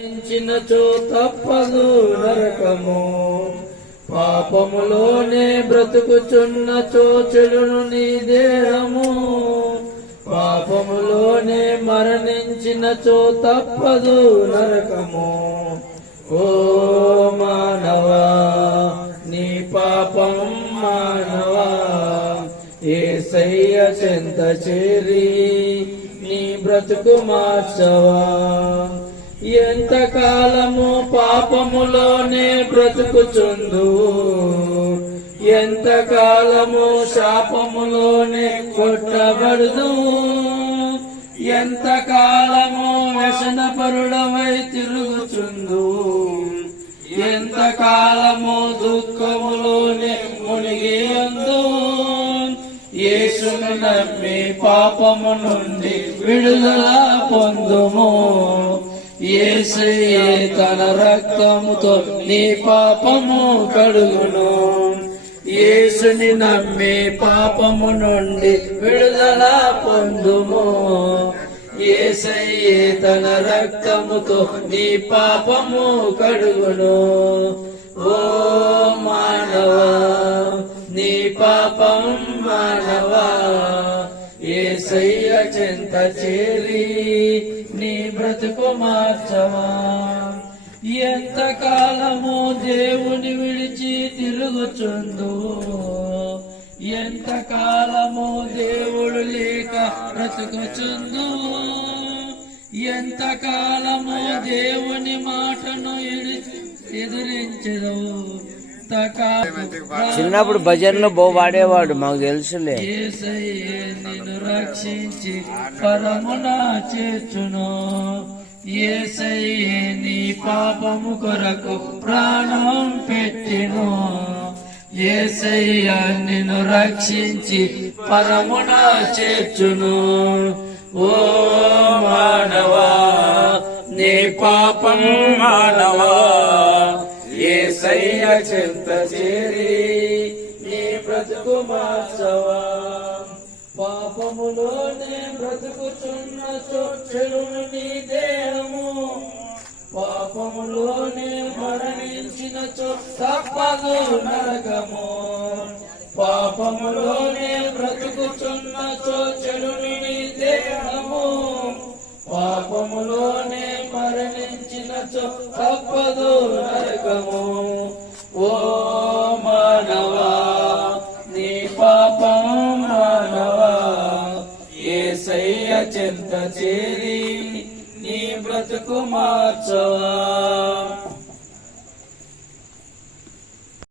చిన్నచో తప్పదు నరకము. పాపములోనే బ్రతుకుచున్న చెడును నీ దేహము. పాపములోనే మరణించినచో తప్పదు నరకము. ఓ మానవా నీ పాపం మానవా. ఏసయ్య చెంత చేరి నీ బ్రతుకు మార్చవా? ఎంతకాలము పాపములోనే బ్రతుకుచుందు? ఎంతకాలము శాపములోనే కొట్టబడుదు ఎంతకాలము వ్యసనపరుడమై తిరుగుచుందు? ఎంతకాలము దుఃఖములోనే మునిగి ఉందు యేసును నమ్మి పాపము నుండి విడుదల పొందుము. యేసయ్యే తన రక్తముతో నీ పాపము కడుగును. యేసుని నమ్మి పాపము నుండి విడుదల పొందుము. యేసయ్యే తన రక్తముతో నీ పాపము కడుగును. ఓ మానవ నీ పాపం చెంత చేరి నీ బ్రతుకు మార్చవా? ఎంతకాలము దేవుని విడిచి తిరుగుచుందు? ఎంతకాలము దేవుడు లేక బ్రతుకుచుందు? ఎంతకాలము దేవుని మాటను ఎదురించదు చిన్నప్పుడు భజనలో బో వాడేవాడు మాకు తెలుసులే. నిన్ను రక్షించి పరమున చేర్చును ఏసయ్యే నీ పాపము కొరకు ప్రాణం పెట్టిను. ఏసయ్య నిన్ను రక్షించి పరమున చేర్చును ఓ మానవా నీ పాపం మానవా. ఏసయ్య చేరి నీ బ్రతుకు మార్చవా పాపములోనే బ్రతుకుచున్న చెడును నీ దేహము. పాపములోనే మరణించిన తప్పదు నరకము. పాపములోనే బ్రతుకుచున్న చెడును చెంత చేరి నీ బ్రతుకు మార్చవా?